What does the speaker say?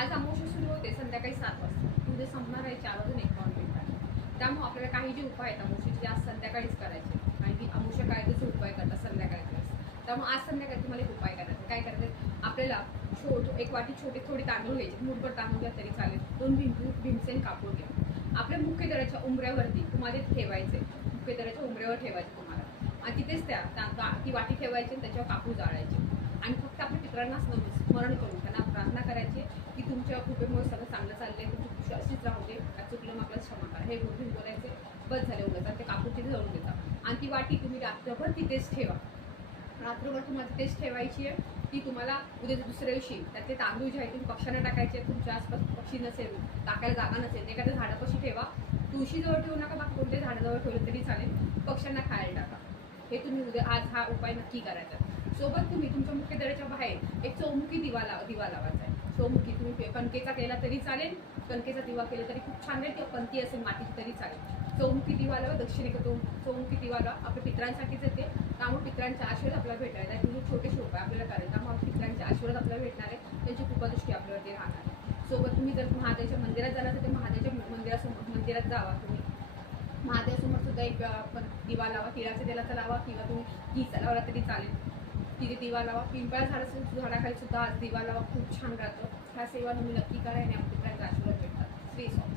आज अमावस्या सुरू होते संध्याकाळी सात वाजता. उद्या संपणार आहे चार वाजून एकावन्न मिनिटात. त्यामुळे आपल्याला काही जे उपाय आहेत अमावस्याचे आज संध्याकाळीच करायचे आणि की अमावस्या काय त्याचे उपाय करतात संध्याकाळी वेळेस त्यामुळे आज संध्याकाळी तुम्हाला एक उपाय करायचा काय करायचं आपल्याला छोट एक वाटी छोटे थोडे तांदूळ घ्यायचे मुठभर तांदूळ घ्या तरी चालेल. दोन भीम भीमसेन कापूर घ्या. आपल्या मुख्य दराच्या उंबऱ्यावरती तुम्हाला ठेवायचे मुख्य दराच्या उंबऱ्यावर ठेवायचे तुम्हाला. आणि तिथेच त्या ती वाटी ठेवायची आणि त्याच्यावर कापूर जाळायचे. आणि फक्त आपल्या पित्रांनाच स्म- स्मरण करून त्यांना प्रार्थना करायची की तुमच्या कृपेमुळे सगळं चांगलं चाललंय तुमची खुशी अशीच राहू दे काय चुकलं मग आपल्याला क्षमा करा. हे गोष्टी बोलायचे बस झाले उगाच. ते कापूर तिथे जाऊन देतात आणि ती वाटी तुम्ही रात्रभर तिथेच ठेवा. रात्रभर तुम्हाला तिथेच ठेवायची आहे की तुम्हाला उद्या दुसऱ्या दिवशी त्याचे तांदूळ जे आहे तुम्ही पक्ष्यांना टाकायचे तुमच्या आसपास पक्षी नसेल टाकायला जागा नसेल ते एखाद्या झाडापाशी ठेवा. तुळशीजवळ ठेवू नका बाकी कोणत्याही झाडाजवळ ठेवलं तरी चालेल. पक्ष्यांना खायला टाका. हे तुम्ही उद्या आज हा उपाय नक्की करायचा. सोबत तुम्ही तुमच्या मुख्य दराच्या बाहेर एक चौमुखी दिवा लावा दिवा लावायचा आहे. चौमुखी तुम्ही कणकेचा केला तरी चालेल. कणकेचा दिवा केला तरी खूप छान आहे. किंवा पंथी असेल मातीची तरी चालेल. चौमुखी दिवा लावा दक्षिणेकडे चौमुखी दिवा लावा. आपल्या पित्रांसाठीच येते त्यामुळे पित्रांचे आशीर्वाद आपल्याला भेटायला आहे म्हणजे छोटे आहे आपल्याला कारण त्यामुळे आपल्या पित्रांचे आशीर्वाद आपल्याला भेटणार आहे त्यांची कृपादृष्टी आपल्यावरती राहणार आहे. सोबत तुम्ही जर महादेवच्या मंदिरात जाणार तर ते महादेवच्या मंदिरासमोर मंदिरात जावा तुम्ही. महादेवासमोर सुद्धा एक पण दिवा लावा. तिळाच्या तेलाचा लावा किंवा तुम्ही घीचा लावला तरी चालेल. तिथे दिवा लावा. पिंपळा झाडा झाडाखाली सुद्धा आज दिवा लावा. खूप छान राहतं. ह्या सेवा तुम्ही नक्की करा आणि आपल्या पित्रांचा आशीर्वाद भेटतात. श्री स्वामी